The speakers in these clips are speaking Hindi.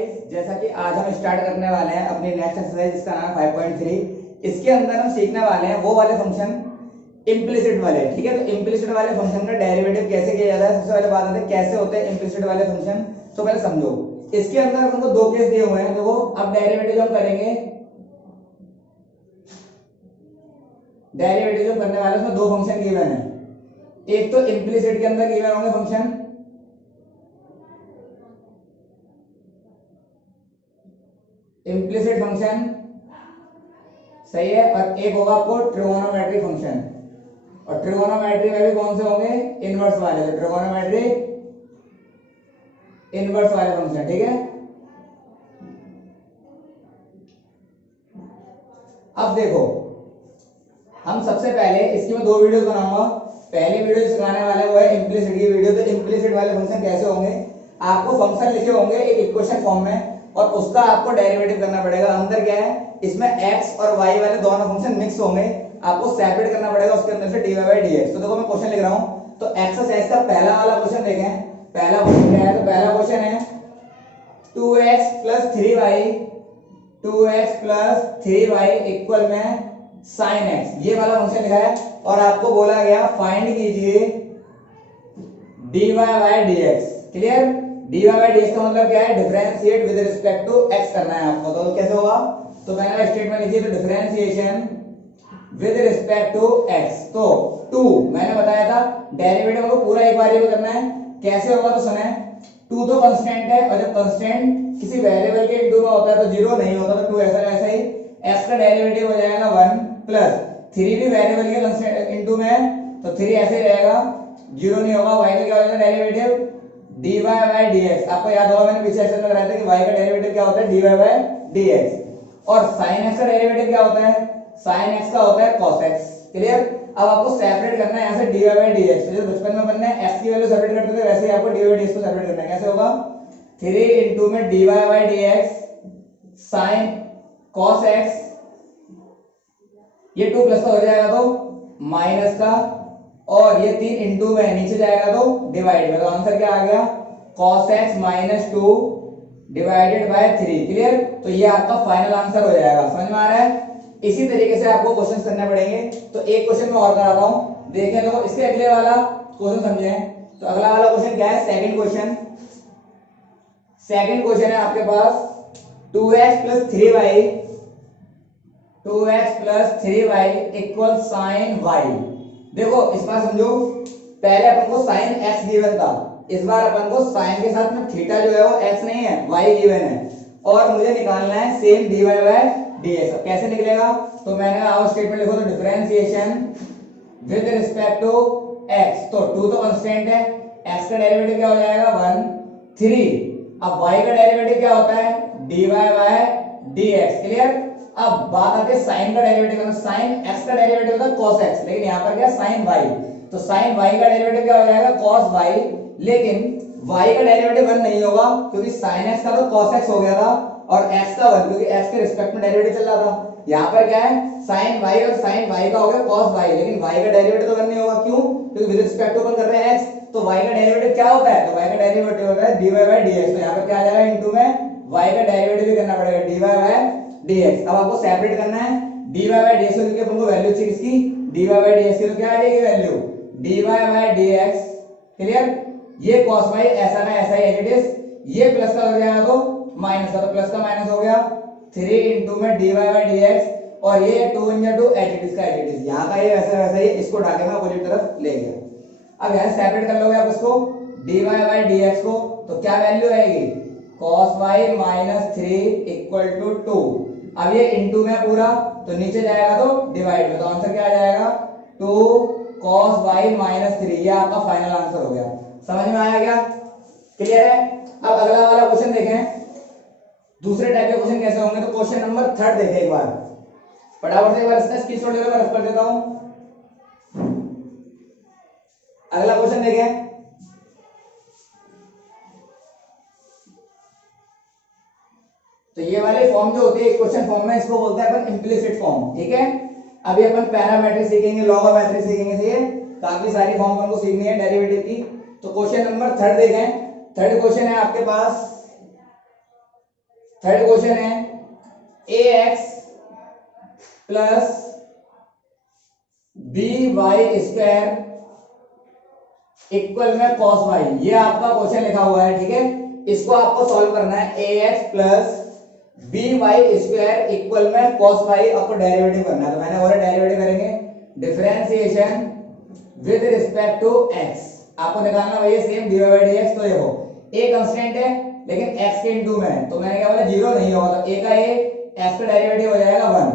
गाइस, जैसा कि आज हम स्टार्ट करने वाले हैं अपनी नेक्स्ट एक्सरसाइज, इसका नाम है 5.3। इसके अंदर हम सीखने वाले हैं वो वाले फंक्शन इम्प्लिसिट वाले, ठीक है। तो इम्प्लिसिट वाले फंक्शन का डेरिवेटिव कैसे किया जाता है, सबसे पहले बात आती है कैसे होते हैं इम्प्लिसिट वाले फंक्शन। तो पहले समझो, इसके अंदर हमको दो केस दिए हुए हैं। देखो, अब डेरिवेटिव हम करेंगे, डेरिवेटिव जो करने वाले हैं उसमें दो फंक्शन गिवन है। एक तो इम्प्लिसिट के अंदर गिवन होंगे फंक्शन, इम्प्लिसिट फंक्शन, सही है, और एक होगा आपको ट्रिगोनोमेट्रिक फंक्शन। और ट्रिगोनोमेट्री में भी कौन से होंगे, इनवर्स वाले, तो ट्रिगोनोमेट्री इनवर्स वाले फंक्शन, ठीक है। अब देखो, हम सबसे पहले इसकी मैं दो वीडियोस बनाऊंगा। पहली वीडियो सिखाने वाले वो है इम्प्लिसिट की वीडियो। तो इम्प्लिसिट वाले फंक्शन कैसे होंगे, आपको फंक्शन लिखे होंगे एक इक्वेशन फॉर्म में, और उसका आपको डेरिवेटिव करना पड़ेगा। अंदर क्या है, इसमें x और y वाले दोनों फंक्शन मिक्स होंगे, आपको सेपरेट करना पड़ेगा उसके अंदर से dy बाय dx। तो देखो मैं क्वेश्चन लिख रहा हूं, तो एक्सरसाइज का पहला वाला क्वेश्चन देखें। पहला क्वेश्चन क्या है, तो पहला क्वेश्चन है 2x + 3y, 2x + 3y equal में sin x, ये वाला फंक्शन लिखा है। और आपको बोला गया फाइंड कीजिए dy by dx। Clear, dy by dx का मतलब क्या है, differentiate with respect to x करना है आपको। तो कैसे होगा, तो पहला स्टेटमेंट लिखिए, तो differentiation with respect to x। तो 2 मैंने बताया था डेरिवेटिव को पूरा एक बार में करना है। कैसे होगा, तो सुने, 2 तो कांस्टेंट है, और जब कांस्टेंट किसी वेरिएबल के इनटू में होता है तो 0 नहीं होता, तो 2 ऐसा ही x का डेरिवेटिव हो जाएगा 1 प्लस 3 भी वेरिएबल के कांस्टेंट इनटू में है, तो 3 ऐसे ही रहेगा, 0 नहीं होगा। y का क्या हो जाएगा डेरिवेटिव, dy बाय dx। आपको याद होगा मैंने पीछे एक्सरसाइज में कराया था कि y का डेरिवेटिव क्या होता है, dy बाय dx। और sin x का डेरिवेटिव क्या होता है, sin x का होता है cos x। क्लियर, अब आपको सेपरेट करना है यहां से dy बाय dx। तो जो बचपन में बनना है x की वैल्यू सेपरेट करते थे, वैसे ही आपको dy बाय dx को सेपरेट करना है। कैसे होगा, 3 इनटू में dy by dx sin cos x, ये 2 प्लस का हो जाएगा तो माइनस का, और ये 3 इनटू में नीचे जाएगा तो डिवाइड में। तो आंसर क्या आ गया, cos x - 2 divided by 3। Clear, तो ये आपका फाइनल आंसर हो जाएगा। समझ में आ रहा है। इसी तरीके से आपको क्वेश्चंस करने पड़ेंगे। तो एक क्वेश्चन मैं और कराता हूं, देखें तो इसके अगले वाला क्वेश्चन समझें। तो अगला वाला क्वेश्चन क्या है, सेकंड क्वेश्चन। सेकंड क्वेश्चन है आपके पास 2x + 3y, 2x + 3y equal sin y। देखो इस बार समझो, पहले अपन को sin x गिवन था, इस बार अपन को sin के साथ में थीटा जो है वो x नहीं है, y गिवन है, और मुझे निकालना है सेम dy बाय dx। अब कैसे निकलेगा, तो मैंने आओ स्टेटमेंट लिखो, तो differentiation with respect to x। तो 2 तो कांस्टेंट है, x का डेरिवेटिव क्या हो जाएगा 1 3। अब y का डेरिवेटिव क्या होता है, dy बाय dx। क्लियर, अब बात आती है साइन का डेरिवेटिव। साइन x का डेरिवेटिव होता है cos x, लेकिन यहाँ पर क्या साइन y, तो साइन y का डेरिवेटिव क्या हो जाएगा cos y। लेकिन y का डेरिवेटिव 1 नहीं होगा, क्योंकि sin x का तो cos x हो गया था, और x का 1, क्योंकि x के रिस्पेक्ट में डेरिवेटिव चल रहा था। यहाँ पर क्या है, sin y और sin y का हो गया cos y, लेकिन y का डेरिवेटिव तो 1 नहीं होगा। क्यों, क्योंकि विद रिस्पेक्ट टू अपन कर रहे हैं x। तो y का डेरिवेटिव क्या होता है, तो y का डेरिवेटिव होता है dy बाय dx। तो यहाँ पर क्या आ जाएगा, इनटू में y का डेरिवेटिव भी करना पड़ेगा dy बाय dx। अब आपको सेपरेट करना है dy बाय dx, क्योंकि अपन को वैल्यू चाहिए किसकी, dy बाय dx की। तो क्या आ जाएगी value, dy by dx। Clear, ये cos y ऐसा का ऐसा ही एज इट इज, ये प्लस का हो जाएगा तो माइनस का, तो प्लस का माइनस हो गया, 3 इनटू में dy बाय dx, और ये 2 * 2 एज इट इज का एज इट इज। यहाँ का ये वैसा ही, इसको उठा के मैं अपोजिट तरफ ले गया। अब यहाँ सेपरेट कर लोगे आप इसको dy बाय dx को, तो क्या वैल्यू आएगी, cos y - 3 = 2। अब ये इनटू में पूरा, तो नीचे जाएगा तो डिवाइड में, तो आंसर क्या आ जाएगा 2 cos y - 3। ये आपका फाइनल आंसर हो गया। समझ में आया क्या, क्लियर है। अब अगला वाला क्वेश्चन देखें, दूसरे टाइप के क्वेश्चन कैसे होंगे। तो क्वेश्चन नंबर 3 देखें एक बार, फटाफट से एक बार इसका स्क्रीनशॉट ले लो, मैं रख कर देता हूं। अगला क्वेश्चन देखें, तो ये वाले फॉर्म जो होते हैं क्वेश्चन फॉर्म में, इसको बोलते हैं अपन इम्प्लिसिट फॉर्म। ठीक है, अभी अपन पैरामेट्रिक सीखेंगे, लॉगोमेट्रिक सीखेंगे, ठीक है, काफी सारी फॉर्म अपन को सीखनी है डेरिवेटिव की। तो क्वेश्चन नंबर 3 देखें। थर्ड क्वेश्चन है आपके पास थर्ड क्वेश्चन है ax plus by square equal में cos y, ये आपका क्वेश्चन लिखा हुआ है, ठीक है। इसको आपको सॉल्व करना है। ax plus by square equal में cos y आपको डेरिवेटिव करना है। तो मैंने बोला डेरिवेटिव करेंगे, differentiation with respect to x आपको निकालना भैया सेम dy by dx। तो देखो a कांस्टेंट है लेकिन x के इनटू में है, तो मैंने क्या बोला जीरो नहीं होगा, तो a का a x का डेरिवेटिव हो जाएगा 1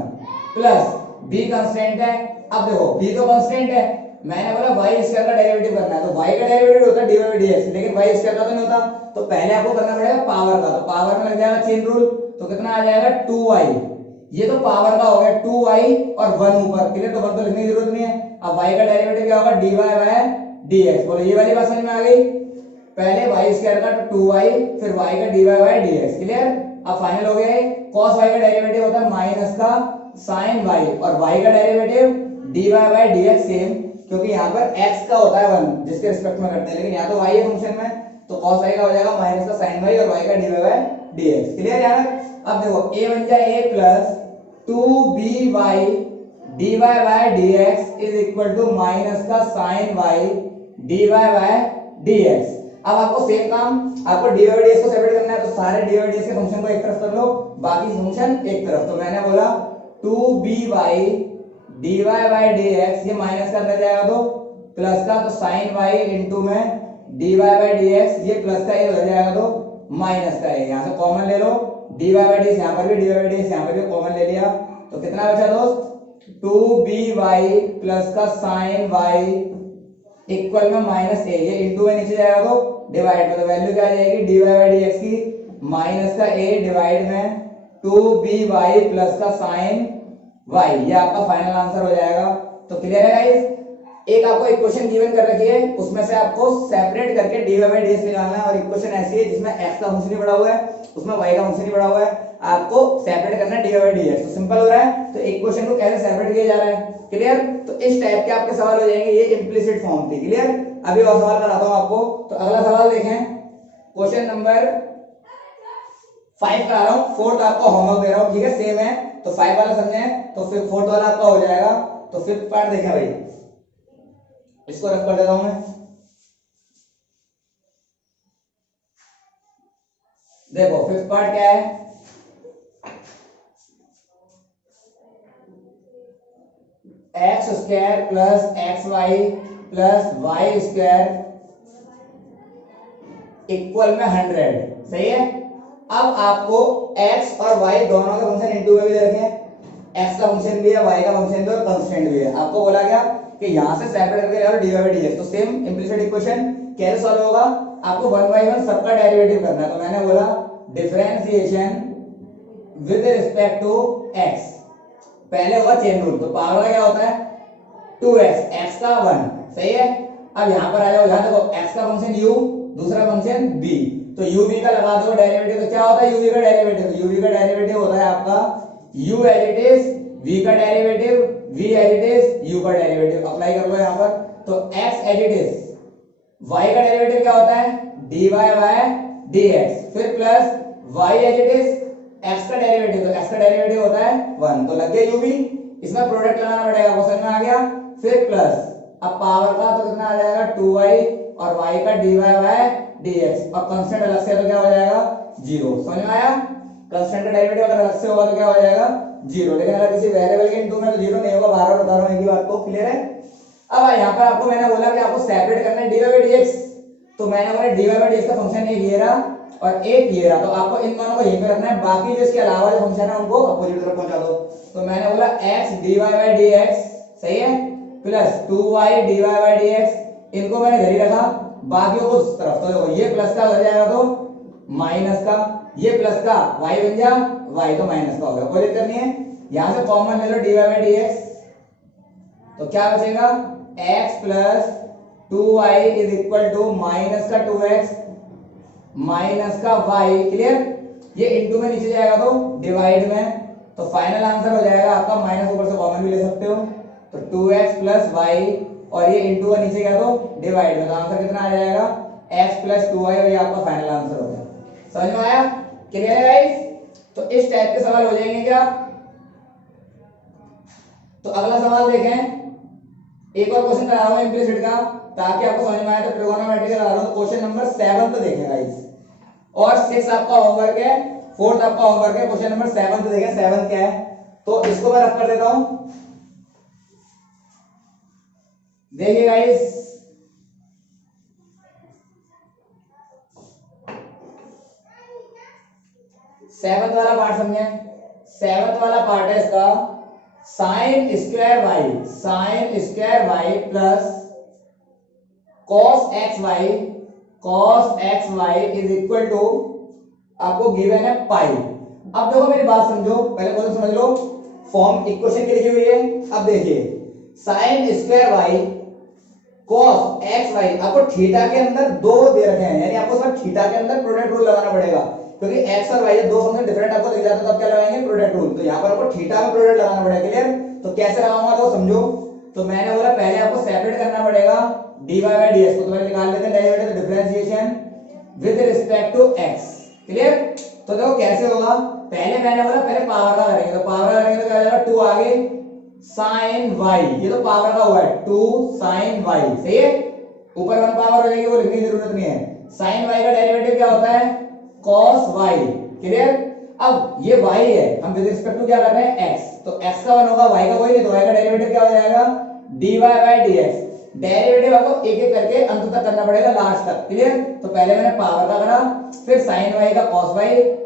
प्लस b कांस्टेंट है। अब देखो b तो कांस्टेंट है, मैंने बोला y स्क्वायर का डेरिवेटिव करना है, तो y का डेरिवेटिव होता है dy by dx, लेकिन y स्क्वायर का तो नहीं होता, तो पहले आपको करना पड़ेगा पावर का। तो पावर में लग जाएगा चेन रूल, तो कितना आ जाएगा 2y, ये तो पावर का हो गया 2y और 1 ऊपर, क्लियर। तो 1 तो लिखने की जरूरत नहीं है। अब y का डेरिवेटिव क्या होगा dy by dx। बोलो ये वाली बात समझ में आ गई। पहले y स्क्वायर का 2y फिर y का dy by dx, क्लियर। अब फाइनल हो गया। cos y का डेरिवेटिव होता है माइनस का sin y और y का derivative dy by dx same, क्योंकि यहाँ पर x का होता है 1 जिसके रिस्पेक्ट में करते हैं, लेकिन यहाँ तो y है फंक्शन में, तो cos y का हो जाएगा माइनस का sin y और y का dy by dx, क्लियर यार। अब देखो a बन जाए a plus 2by dy by dx is equal to minus का sin y dy by dx। अब आपको सेम काम, आपको dy by dx को सेपरेट करना है, तो सारे dy by dx के फंक्शन को एक तरफ कर लो, बाकी फंक्शन एक तरफ। तो मैंने बोला 2by dy by dx, ये माइनस का अंदर जाएगा तो प्लस का, तो sin y इनटू में dy by dx, ये प्लस का ये हो जाएगा तो माइनस का है, यहाँ से कॉमन ले लो, dy by dx यहाँ पर भी dy by dx यहाँ पर भी कॉमन ले लिया, तो कितना बचा दोस्त 2by प्लस का sin y इक्वल में माइनस a, ये इनटू में नीचे जाएगा तो डिवाइड में, तो वैल्यू क्या आ जाएगी dy by dx की माइनस का a डिवाइड में 2by प्लस का sin y, ये आपका फाइनल आंसर हो जाएगा। तो क्लियर है गाइस। एक आपको इक्वेशन गिवन कर रखी है, उसमें से आपको सेपरेट करके dy by dx निकालना है, और इक्वेशन ऐसी है जिसमें x का फंक्शन ही पड़ा हुआ है, उसमें y का फंक्शन ही पड़ा हुआ है, आपको सेपरेट करना है dy by dx। तो सिंपल हो रहा है। तो इक्वेशन को कैसे सेपरेट किया जा रहा है, क्लियर। तो इस टाइप के आपके सवाल हो जाएंगे, ये इंप्लिसिट फॉर्म थी, क्लियर। अभी और सवाल कराता हूं आपको। तो अगला सवाल देखें, क्वेश्चन नंबर 5 का आ रहा हूं, 4th आपको होमवर्क दे रहा हूं, ठीक है, सेम है। तो 5 वाला समझे, तो फिर 4th वाला आपका हो जाएगा। तो 5th पार्ट देखें भाई, इसको रख कर देता हूं मैं। देखो 5th पार्ट क्या है, x square plus x y plus y square equal में 100, सही है। अब आपको x और y दोनों के फंक्शन इनटू में भी दे रखे हैं, x का फंक्शन भी है, y का फंक्शन भी है और कांस्टेंट भी है। आपको बोला गया कि यहां से सेपरेट करके ले आओ dy by dx। तो सेम इंप्लिसिट इक्वेशन कैसे सॉल्व होगा, आपको 1 by 1 सबका डेरिवेटिव करना है। तो मैंने बोला differentiation with respect to x, पहले होगा चेन रूल, तो पावर का क्या होता है 2x, x का 1, सही है। अब यहां पर आ जाओ, यहां देखो x का फंक्शन u, दूसरा फंक्शन b, तो u v का लगा दो डेरिवेटिव। तो क्या होता है u v का डेरिवेटिव, तो u v का डेरिवेटिव होता है आपका u as it is, v का derivative v as it is, u का डेरिवेटिव अप्लाई कर लो यहां पर। तो x as it is, y का डेरिवेटिव क्या होता है dy by dx, फिर plus y as it is x का डेरिवेटिव, तो x का डेरिवेटिव होता है 1, तो लग गया u v, इसमें प्रोडक्ट लगाना पड़ेगा, क्वेश्चन में आ गया। फिर प्लस अब पावर का, तो कितना आ जाएगा 2y और y का dy by dx, और कांस्टेंट अलग से तो क्या हो जाएगा 0, समझ में आया। कांस्टेंट का डेरिवेटिव अगर अलग से होगा तो क्या हो जाएगा 0, लेकिन अगर किसी वेरिएबल के इनटू में तो 0 नहीं होगा, बार बार बता रहा हूं एक ही बात को, क्लियर है। अब यहाँ पर आपको मैंने बोला कि आपको सेपरेट करना है dy by dx, तो मैंने बोला dy by dx का फंक्शन एक ये रहा और एक ये रहा, तो आपको इन दोनों को यहीं पे रखना है, बाकी जो इसके अलावा जो फंक्शन है उनको अपोजिट तरफ पहुंचा दो। तो मैंने बोला x dy by dx, सही है, plus 2y dy by dx, इनको मैंने इधर ही रखा, बाकियों को उस तरफ। तो देखो ये प्लस का हो जाएगा तो माइनस का, ये प्लस का y बन जा, y तो माइनस का हो गया, कोई दिक्कत नहीं है। यहां से कॉमन ले लो dy by dx, तो क्या बचेगा x plus 2y is equal to minus का 2x माइनस का y, क्लियर। ये इनटू में नीचे जाएगा तो डिवाइड में, तो फाइनल आंसर हो जाएगा आपका, माइनस ऊपर से कॉमन भी ले सकते हो, तो 2x प्लस y, और ये इनटू का नीचे गया तो डिवाइड में, तो आंसर कितना आ जाएगा x प्लस 2y, और ये आपका फाइनल आंसर हो गया। समझ में आया, क्लियर है गाइस। तो इस टाइप के सवाल हो जाएंगे क्या? तो अगला सवाल देखें, एक और क्वेश्चन करा रहा हूं इम्प्लिसिट का ताकि आपको समझ में आए। तो ट्रिगोनोमेट्री का करा रहा हूं, तो क्वेश्चन नंबर 7 तो देखें गाइस, और 6 आपका होमवर्क है, 4th आपका होमवर्क है, क्वेश्चन नंबर 7 तो देखें 7 क्या है। तो इसको मैं रख कर देता हूं, देखिए गाइस, सेवंथ वाला पार्ट समझे। सेवंथ वाला पार्ट है इसका sine square y plus cos x y is equal to, आपको गिवन है पाई। अब देखो मेरी बात समझो, पहले क्वेश्चन समझ लो, फॉर्म इक्वेशन की लिखी हुई है। अब देखिए sine square y cos x y, आपको थीटा के अंदर दो दे रखे हैं, यानी आपको सब थीटा के अंदर प्रोडक्ट रूल लगाना पड़ेगा, क्योंकि एक्स और वाई दो फंक्शन डिफरेंट आपको दिख जाता है, तो आप क्या लगाएंगे? Product rule. तो यहाँ पर आपको थीटा में प्रोडक्ट लगाना पड़ेगा, क्लियर? तो कैसे लगाऊंगा तो समझो। तो मैंने बोला पहले आपको सेपरेट करना पड़ेगा dy बाय dx को, तो मैंने निकाल लेते हैं derivative differentiation with respect to x, clear? तो देखो कैसे होगा, पहले मैंने बोला पहले पावर का करेंगे, तो पावर का करेंगे तो क्या हो जाएगा 2 आगे sin y, ये तो पावर का हुआ है 2 sin y, सही है? ऊपर 1 पावर हो जाएगी, वो लिखने की जरूरत नहीं है। sin y का डेरिवेटिव क्या होता है? cos y, clear? अब ये y है, हम विद रिस्पेक्ट टू क्या कर रहे हैं? x, तो x का 1 होगा, y का कोई नहीं, तो y का डेरिवेटिव क्या हो जाएगा? dy by dx। डेरिवेटिव आपको एक एक करके अंत तक करना पड़ेगा, लास्ट तक, क्लियर? तो पहले मैंने पावर का करा, फिर sin y का cos y,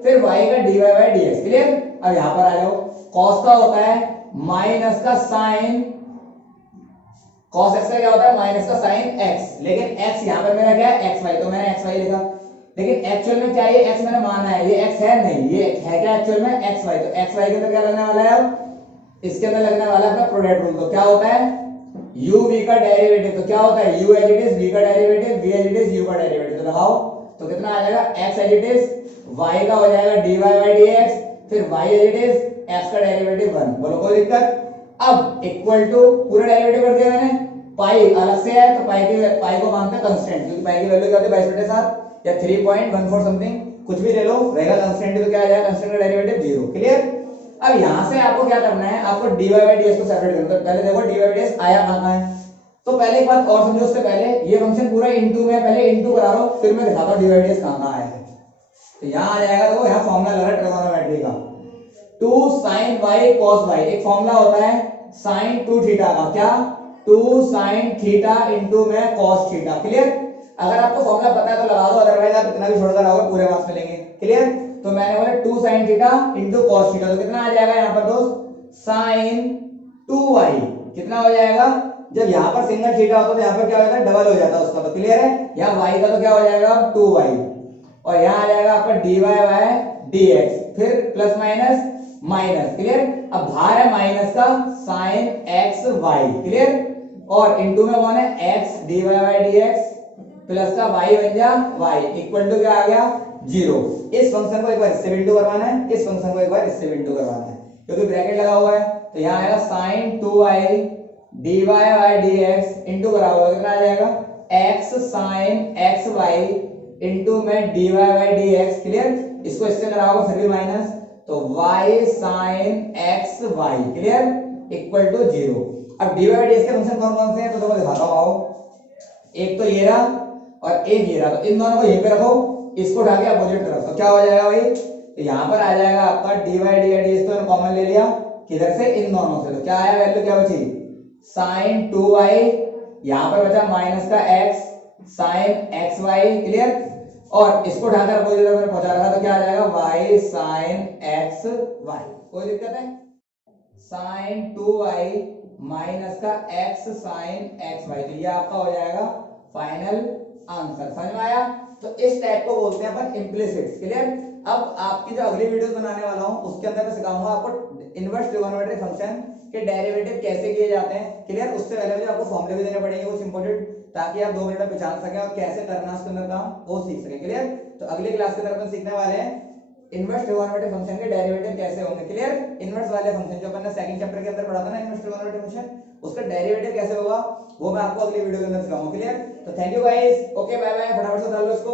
फिर y का dy बाय dx, क्लियर? अब यहां पर आ जाओ, cos का होता है माइनस का sin, cos x का क्या होता है? माइनस का sin x, लेकिन x यहां पर मेरा क्या है? xy, तो मैंने xy लिखा, लेकिन एक्चुअल में क्या ये x मैंने माना है, ये x है नहीं, ये है क्या एक्चुअल में? xy। तो xy के अंदर क्या लगने वाला है? अब इसके अंदर लगने वाला है अपना प्रोडक्ट रूल। तो क्या होता है? u v का डेरिवेटिव, तो क्या होता है? u as it is v का derivative, v as it is u का डेरिवेटिव, तो लगाओ, तो कितना आ जाएगा? x as it is y का हो जाएगा dy बाय dx, फिर y as it is x का डेरिवेटिव 1, बोलो कोई दिक्कत? अब इक्वल टू, पूरा डेरिवेटिव कर दिया मैंने, पाई अलग से है, तो पाई को मानते हैं कांस्टेंट, क्योंकि पाई की वैल्यू क्या होती है? 22/7 या 3.14 समथिंग, कुछ भी ले लो, रहेगा कांस्टेंट, तो क्या आ जाएगा? कांस्टेंट का डेरिवेटिव 0, क्लियर? अब यहां से आपको क्या करना है? आपको dy बाय dx को सेपरेट करना है। तो पहले देखो dy बाय dx आया कहां है, तो पहले एक बात और समझो, उससे पहले ये फंक्शन पूरा इनटू में, पहले इनटू करा लो, फिर मैं दिखाता हूं dy बाय dx कहां आया है। तो यहां आ जाएगा, देखो यहां फार्मूला लगा ट्रिगोनोमेट्री का 2 sin y cos y, एक फार्मूला होता है sin 2 थीटा का, क्या? 2 sin थीटा इनटू में cos थीटा, क्लियर? अगर आपको फार्मूला पता है तो लगा दो, अदरवाइज आप इतना भी छोड़कर आओगे पूरे मार्क्स मिलेंगे, क्लियर? तो मैंने बोला 2 sin theta into cos theta, तो कितना आ जाएगा यहां पर दोस्त? sin 2y, कितना हो जाएगा? जब यहां पर सिंगल थीटा होता है तो यहां पर क्या हो जाता है? डबल हो जाता है उसका, तो क्लियर है? यहां y का तो क्या हो जाएगा? 2y, और यहां आ जाएगा आपका dy बाय dx, फिर प्लस माइनस माइनस, क्लियर? अब बाहर है माइनस का sin x y, क्लियर? और इनटू में कौन है? x dy by dx plus का y बन जा y, इक्वल टू क्या आ गया? 0। इस फंक्शन को एक बार इससे इनटू करवाना है, इस फंक्शन को एक बार इससे इनटू करवाना है, क्योंकि ब्रैकेट लगा हुआ है, तो यहां आएगा sin 2y dy by dx into करा हुआ, कितना आ जाएगा? x sin x y into में dy बाय dx, क्लियर? इसको इससे कराओगे फिर भी माइनस, तो y sin x y, clear? Equal to 0। अब dy बाय dx के फंक्शन कौन कौन से हैं? तो देखो दिखाता हूं, आओ, एक तो ये रहा और एक ये रहा, तो इन दोनों को यहीं पे रखो, इसको उठा के अपोजिट तरफ, तो क्या हो जाएगा भाई? तो यहां पर आ जाएगा आपका dy बाय dx, तो कॉमन ले लिया, किधर से? इन दोनों से, तो क्या आया? वैल्यू क्या बची? sin 2y, यहां पर बचा माइनस का x sin xy, क्लियर? और इसको उठाकर अपोजिट तरफ में पहुंचा रखा, तो क्या आ जाएगा? y sin xy, कोई दिक्कत है? sin 2y माइनस का x sin xy, तो ये आपका हो जाएगा फाइनल आंसर, समझ में आया? तो इस टाइप को बोलते हैं अपन इम्प्लिसिट्स, क्लियर? अब आपकी जो अगली वीडियो बनाने वाला हूं उसके अंदर मैं सिखाऊंगा आपको इनवर्स ट्रिगोनोमेट्रिक फंक्शन के डेरिवेटिव कैसे किए जाते हैं, क्लियर? उससे पहले मुझे आपको फॉर्मूले भी देने पड़ेंगे कुछ इंपॉर्टेंट, ताकि आप 2 मिनट में पहचान सकें और कैसे करना उसके अंदर काम वो सीख सकें, क्लियर? तो अगली क्लास के अंदर अपन सीखने वाले हैं इनवर्स ट्रिगोनोमेट्रिक फंक्शन के डेरिवेटिव कैसे होंगे, क्लियर? इनवर्स वाले फंक्शन जो अपन ने सेकंड चैप्टर के अंदर पढ़ा था ना, इनवर्स ट्रिगोनोमेट्रिक फंक्शन, उसका डेरिवेटिव कैसे होगा वो मैं आपको अगली वीडियो के अंदर सिखाऊंगा, क्लियर? तो thank you guys, okay bye bye, फटाफट से डाल लो इसको।